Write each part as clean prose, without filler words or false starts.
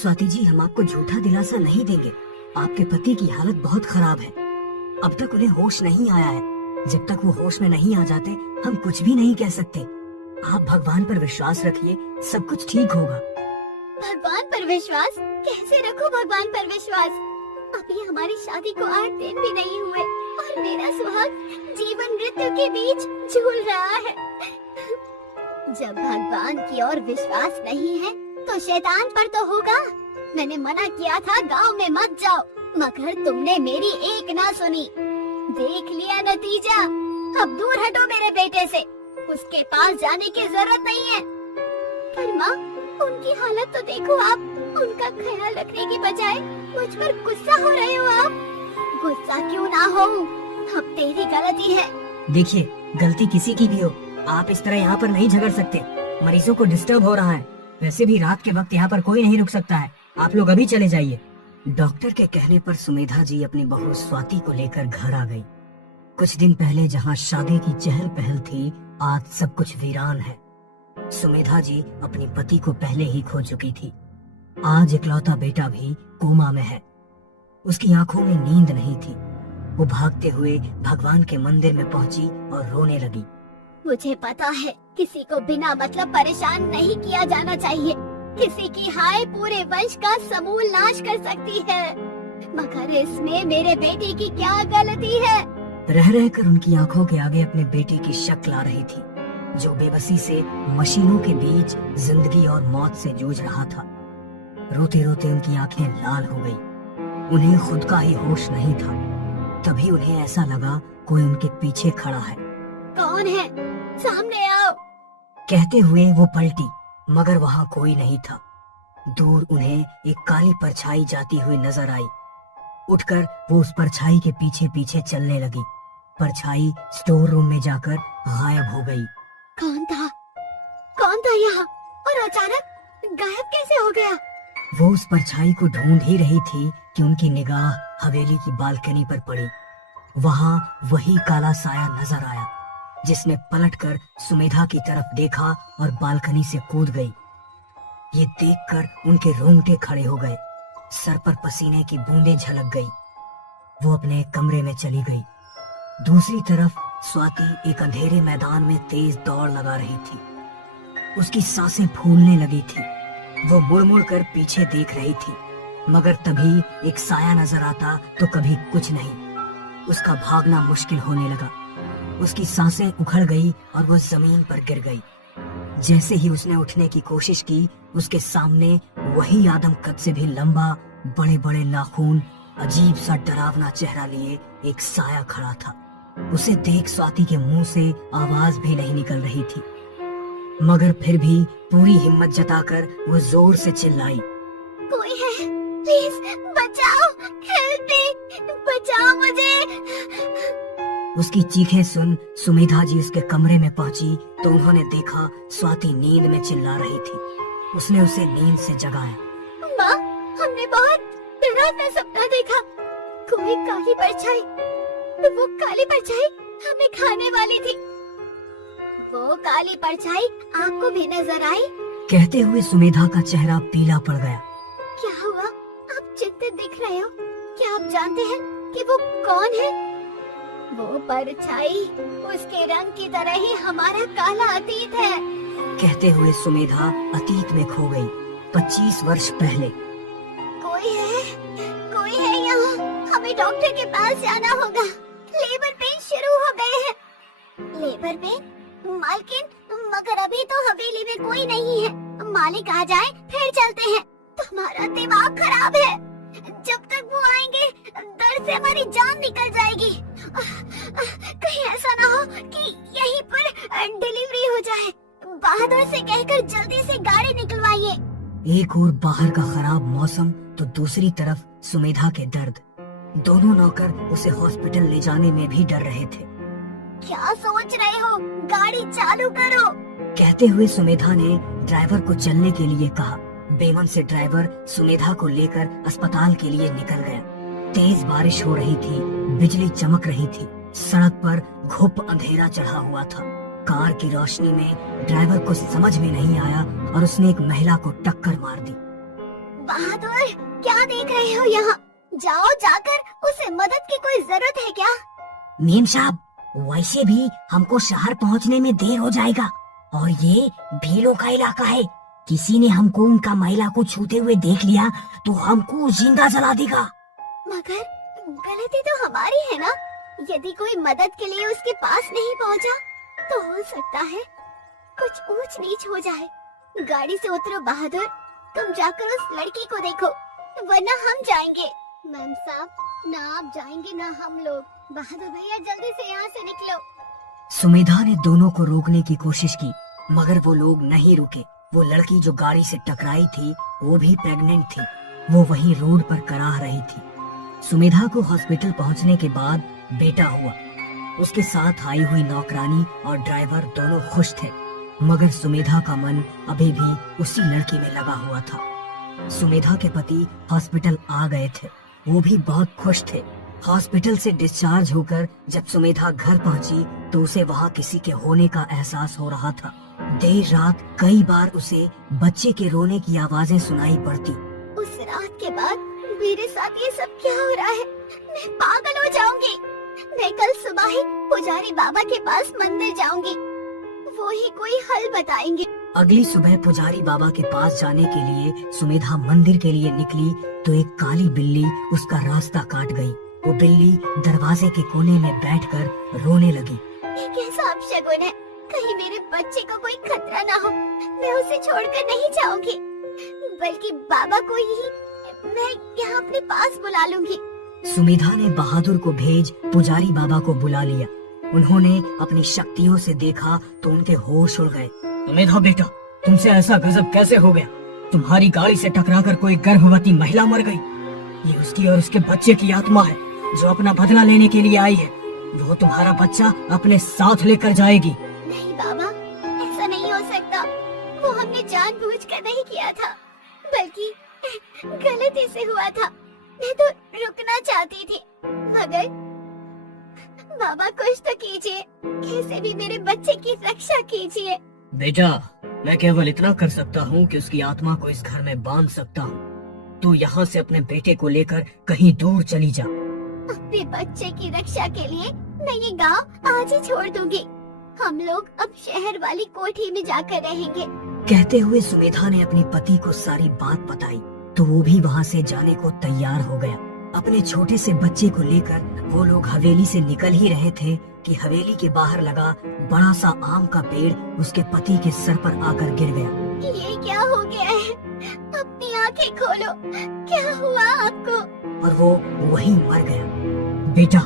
स्वाति जी, हम आपको झूठा दिलासा नहीं देंगे। आपके पति की हालत बहुत खराब है। अब तक उन्हें होश नहीं आया है। जब तक वो होश में नहीं आ जाते हम कुछ भी नहीं कह सकते। आप भगवान पर विश्वास रखिए, सब कुछ ठीक होगा। भगवान पर विश्वास? कैसे रखूं भगवान पर विश्वास? अभी हमारी शादी को 8 दिन भी नहीं हुए और मेरा सुहाग जीवन मृत्यु के बीच झूल रहा है। जब भगवान की ओर विश्वास नहीं है तो शैतान पर तो होगा। मैंने मना किया था गांव में मत जाओ, मगर तुमने मेरी एक ना सुनी। देख लिया नतीजा। अब दूर हटो मेरे बेटे से। उसके पास जाने की जरूरत नहीं है। पर माँ, उनकी हालत तो देखो आप। उनका ख्याल रखने की बजाय मुझ पर गुस्सा हो रहे हो आप। गुस्सा क्यों ना हो, अब तेरी गलती है। देखिए, गलती किसी की भी हो, आप इस तरह यहाँ पर नहीं झगड़ सकते। मरीजों को डिस्टर्ब हो रहा है। वैसे भी रात के वक्त यहाँ पर कोई नहीं रुक सकता है। आप लोग अभी चले जाइए। डॉक्टर के कहने पर सुमेधा जी अपनी बहू स्वाति को लेकर घर आ गई। कुछ दिन पहले जहाँ शादी की चहल पहल थी, आज सब कुछ वीरान है। सुमेधा जी अपने पति को पहले ही खो चुकी थी। आज इकलौता बेटा भी कोमा में है। उसकी आंखों में नींद नहीं थी। वो भागते हुए भगवान के मंदिर में पहुंची और रोने लगी। मुझे पता है किसी को बिना मतलब परेशान नहीं किया जाना चाहिए। किसी की हाय पूरे वंश का समूल नाश कर सकती है, मगर इसमें मेरे बेटे की क्या गलती है? रह रहकर उनकी आंखों के आगे अपने बेटे की शक्ल आ रही थी, जो बेबसी से मशीनों के बीच जिंदगी और मौत से जूझ रहा था। रोते रोते उनकी आंखें लाल हो गई। उन्हें खुद का ही होश नहीं था। तभी उन्हें ऐसा लगा कोई उनके पीछे खड़ा है। कौन है? सामने आओ। कहते हुए वो पलटी, मगर वहाँ कोई नहीं था। दूर उन्हें एक काली परछाई जाती हुई नजर आई। उठकर वो उस परछाई के पीछे पीछे चलने लगी। परछाई स्टोर रूम में जाकर गायब हो गई। कौन था? कौन था यहाँ और अचानक गायब कैसे हो गया? वो उस परछाई को ढूंढ ही रही थी कि उनकी निगाह हवेली की बालकनी पर पड़ी। वहाँ वही काला साया नजर आया, जिसने पलटकर सुमेधा की तरफ देखा और बालकनी से कूद गई। ये देखकर उनके रोंगटे खड़े हो गए। सर पर पसीने की बूंदें झलक गई। वो अपने कमरे में चली गई। दूसरी तरफ स्वाति एक अंधेरे मैदान में तेज दौड़ लगा रही थी। उसकी सांसें फूलने लगी थी। वो मुड़ मुड़ कर पीछे देख रही थी, मगर तभी एक साया नजर आता तो कभी कुछ नहीं। उसका भागना मुश्किल होने लगा। उसकी सांसें उखड़ गई और वो जमीन पर गिर गई। जैसे ही उसने उठने की कोशिश की, उसके सामने वही आदम कद से भी लंबा, बड़े बड़े नाखून, अजीब सा डरावना चेहरा लिए एक साया खड़ा था। उसे देख स्वाति के मुंह से आवाज भी नहीं निकल रही थी, मगर फिर भी पूरी हिम्मत जताकर वो जोर से चिल्लाई, कोई है? प्लीज बचाओ, हेल्प मी, बचाओ मुझे। उसकी चीखें सुन सुमेधा जी उसके कमरे में पहुंची तो उन्होंने देखा स्वाति नींद में चिल्ला रही थी। उसने उसे नींद से जगाया। माँ, हमने बहुत डरावना सपना देखा। कोई काली परछाई, वो काली परछाई हमें खाने वाली थी। वो काली परछाई आपको भी नजर आई? कहते हुए सुमेधा का चेहरा पीला पड़ गया। क्या हुआ? आप चिंतित दिख रहे हो। क्या आप जानते हैं कि वो कौन है? वो परछाई उसके रंग की तरह ही हमारा काला अतीत है। कहते हुए सुमेधा अतीत में खो गई, 25 वर्ष पहले। कोई है यहाँ। हमें डॉक्टर के पास जाना होगा। लेबर पेन शुरू हो गए हैं। Labour pain? मालकिन, मगर अभी तो हवेली में कोई नहीं है। मालिक आ जाए फिर चलते हैं। तुम्हारा दिमाग खराब है। जब तक वो आएंगे दर्द से हमारी जान निकल जाएगी। कहीं ऐसा ना हो कि यहीं पर डिलीवरी हो जाए। बहादुर से कहकर जल्दी से गाड़ी निकलवाइए। एक और बाहर का खराब मौसम तो दूसरी तरफ सुमेधा के दर्द। दोनों नौकर उसे हॉस्पिटल ले जाने में भी डर रहे थे। क्या सोच रहे हो? गाड़ी चालू करो। कहते हुए सुमेधा ने ड्राइवर को चलने के लिए कहा। बेमन से ड्राइवर सुमेधा को लेकर अस्पताल के लिए निकल गया। तेज बारिश हो रही थी, बिजली चमक रही थी। सड़क पर घुप अंधेरा चढ़ा हुआ था। कार की रोशनी में ड्राइवर को समझ में नहीं आया और उसने एक महिला को टक्कर मार दी। बहादुर, क्या देख रहे हो यहाँ? जाओ, जाकर उसे मदद की कोई जरूरत है क्या? मेम साहब, वैसे भी हमको शहर पहुंचने में देर हो जाएगा और ये भीलों का इलाका है। किसी ने हमको उनका महिला को छूते हुए देख लिया तो हमको जिंदा जला देगा। मगर गलती तो हमारी है ना? यदि कोई मदद के लिए उसके पास नहीं पहुंचा तो हो सकता है कुछ ऊंच नीच हो जाए। गाड़ी से उतरो बहादुर, तुम जाकर उस लड़की को देखो, वरना हम जाएंगे। मैम साहब, ना आप जाएंगे ना हम लोग। बहादुर भैया, जल्दी से यहाँ से निकलो। सुमेधा ने दोनों को रोकने की कोशिश की मगर वो लोग नहीं रुके। वो लड़की जो गाड़ी से टकराई थी वो भी प्रेग्नेंट थी। वो वहीं रोड पर कराह रही थी। सुमेधा को हॉस्पिटल पहुंचने के बाद बेटा हुआ। उसके साथ आई हुई नौकरानी और ड्राइवर दोनों खुश थे मगर सुमेधा का मन अभी भी उसी लड़की में लगा हुआ था। सुमेधा के पति हॉस्पिटल आ गए थे। वो भी बहुत खुश थे। हॉस्पिटल से डिस्चार्ज होकर जब सुमेधा घर पहुंची तो उसे वहाँ किसी के होने का एहसास हो रहा था। देर रात कई बार उसे बच्चे के रोने की आवाजें सुनाई पड़ती। उस रात के बाद मेरे साथ ये सब क्या हो रहा है? मैं पागल हो जाऊंगी। मैं कल सुबह ही पुजारी बाबा के पास मंदिर जाऊंगी, वो ही कोई हल बताएंगे। अगली सुबह पुजारी बाबा के पास जाने के लिए सुमेधा मंदिर के लिए निकली तो एक काली बिल्ली उसका रास्ता काट गई। वो बिल्ली दरवाजे के कोने में बैठकर रोने लगी। ये कैसा अपशगुन है? कहीं मेरे बच्चे को कोई खतरा ना हो। मैं उसे छोड़कर नहीं जाऊंगी, बल्कि बाबा को ही मैं यहाँ अपने पास बुला लूंगी। सुमेधा ने बहादुर को भेज पुजारी बाबा को बुला लिया। उन्होंने अपनी शक्तियों से देखा तो उनके होश उड़ गए। सुमेधा बेटा, तुमसे ऐसा गजब कैसे हो गया? तुम्हारी गाड़ी से टकराकर कोई गर्भवती महिला मर गई। ये उसकी और उसके बच्चे की आत्मा है जो अपना बदला लेने के लिए आई है। वो तुम्हारा बच्चा अपने साथ लेकर जाएगी। नहीं बाबा, ऐसा नहीं हो सकता। वो हमने जानबूझकर नहीं किया था, बल्कि गलती से हुआ था। मैं तो रुकना चाहती थी, मगर बाबा कुछ तो कीजिए, कैसे भी मेरे बच्चे की रक्षा कीजिए। बेटा, मैं केवल इतना कर सकता हूँ कि उसकी आत्मा को इस घर में बांध सकता हूँ। तू यहाँ से अपने बेटे को लेकर कहीं दूर चली जा। अपने बच्चे की रक्षा के लिए मैं ये गांव आज ही छोड़ दूंगी। हम लोग अब शहर वाली कोठी में जाकर रहेंगे। कहते हुए सुमेधा ने अपने पति को सारी बात बताई तो वो भी वहाँ से जाने को तैयार हो गया। अपने छोटे से बच्चे को लेकर वो लोग हवेली से निकल ही रहे थे कि हवेली के बाहर लगा बड़ा सा आम का पेड़ उसके पति के सर पर आकर गिर गया। ये क्या हो गया है? अपनी आंखें खोलो, क्या हुआ आपको? और वो वहीं मर गया। बेटा,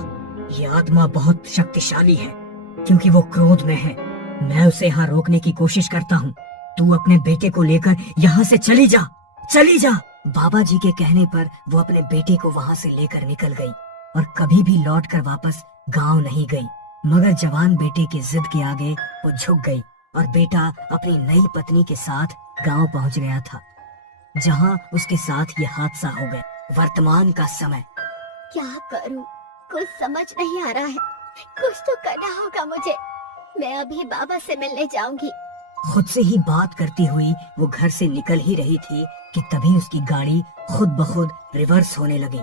ये आत्मा बहुत शक्तिशाली है क्योंकि वो क्रोध में है। मैं उसे यहाँ रोकने की कोशिश करता हूँ। तू अपने बेटे को लेकर यहाँ से चली जा, चली जा। बाबा जी के कहने पर वो अपने बेटे को वहाँ से लेकर निकल गई और कभी भी लौट कर वापस गांव नहीं गई। मगर जवान बेटे के जिद के आगे वो झुक गई और बेटा अपनी नई पत्नी के साथ गांव पहुँच गया था, जहाँ उसके साथ ये हादसा हो गया। वर्तमान का समय। क्या करूं? कुछ समझ नहीं आ रहा है। कुछ तो करना होगा मुझे। मैं अभी बाबा से मिलने जाऊंगी। खुद से ही बात करती हुई वो घर से निकल ही रही थी कि तभी उसकी गाड़ी खुद ब खुद रिवर्स होने लगी।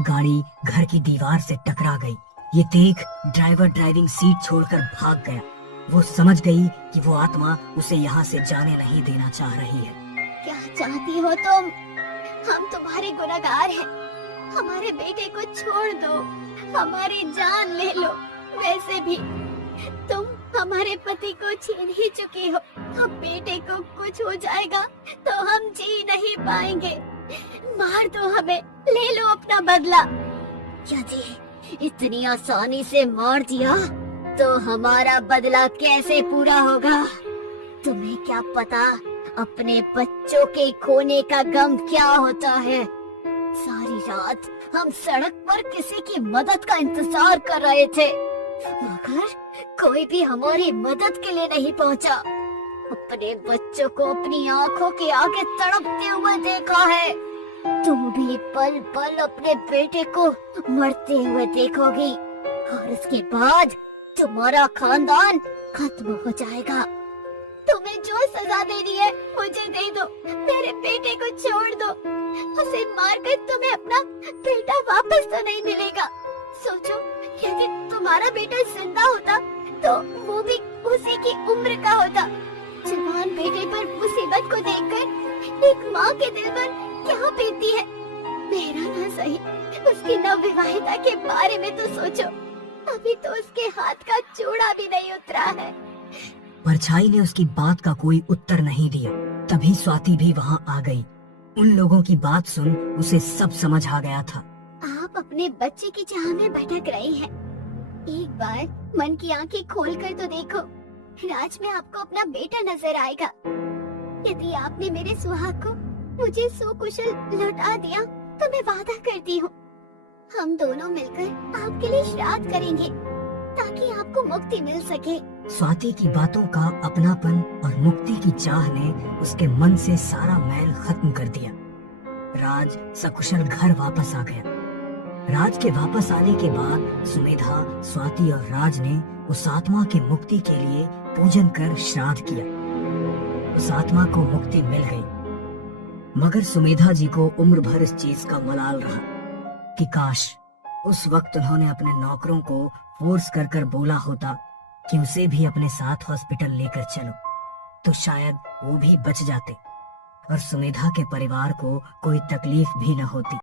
गाड़ी घर की दीवार से टकरा गई। ये देख ड्राइवर ड्राइविंग सीट छोड़कर भाग गया। वो समझ गई कि वो आत्मा उसे यहाँ से जाने नहीं देना चाह रही है। क्या चाहती हो तुम? हम तुम्हारे गुनहगार हैं। हमारे बेटे को छोड़ दो, हमारी जान ले लो। वैसे भी तुम हमारे पति को छीन ही चुके हो। अब बेटे को कुछ हो जाएगा तो हम जी नहीं पाएंगे। मार दो हमें, ले लो अपना बदला। यदि इतनी आसानी से मार दिया तो हमारा बदला कैसे पूरा होगा? तुम्हें क्या पता अपने बच्चों के खोने का गम क्या होता है? सारी रात हम सड़क पर किसी की मदद का इंतजार कर रहे थे, मगर कोई भी हमारी मदद के लिए नहीं पहुंचा। अपने बच्चों को अपनी आंखों के आगे तड़पते हुए देखा है। तुम भी पल पल अपने बेटे को मरते हुए देखोगी और उसके बाद तुम्हारा खानदान खत्म हो जाएगा। तुम्हें जो सजा देनी है मुझे दे दो, मेरे बेटे को छोड़ दो। उसे मारकर तुम्हें अपना बेटा वापस तो नहीं मिलेगा। सोचो, यदि तुम्हारा बेटा जिंदा होता तो वो भी उसी की उम्र का होता। जवान बेटे पर मुसीबत को देखकर एक माँ के दिल पर क्या बीतती है। मेरा ना सही, उसकी नवविवाहिता के बारे में तो सोचो, अभी तो उसके हाथ का चूड़ा भी नहीं उतरा है। परछाई ने उसकी बात का कोई उत्तर नहीं दिया। तभी स्वाति भी वहाँ आ गई। उन लोगों की बात सुन उसे सब समझ आ गया था। आप अपने बच्चे की चाह में भटक रही हैं। एक बार मन की आंखें खोलकर तो देखो, राज में आपको अपना बेटा नजर आएगा। यदि आपने मेरे सुहाग को मुझे सुकुशल लौटा दिया तो मैं वादा करती हूँ, हम दोनों मिलकर आपके लिए श्राद्ध करेंगे ताकि आपको मुक्ति मिल सके। स्वाति की बातों का अपनापन और मुक्ति की चाह ने उसके मन से सारा मैल खत्म कर दिया। राज सकुशल घर वापस आ गया। राज के वापस आने के बाद सुमेधा, स्वाति और राज ने उस आत्मा की मुक्ति के लिए पूजन कर श्राद्ध किया। उस आत्मा को मुक्ति मिल गई। मगर सुमेधा जी को उम्र भर इस चीज का मलाल रहा कि काश उस वक्त उन्होंने अपने नौकरों को फोर्स कर कर बोला होता कि उसे भी अपने साथ हॉस्पिटल लेकर चलो, तो शायद वो भी बच जाते और सुमेधा के परिवार को कोई तकलीफ भी न होती।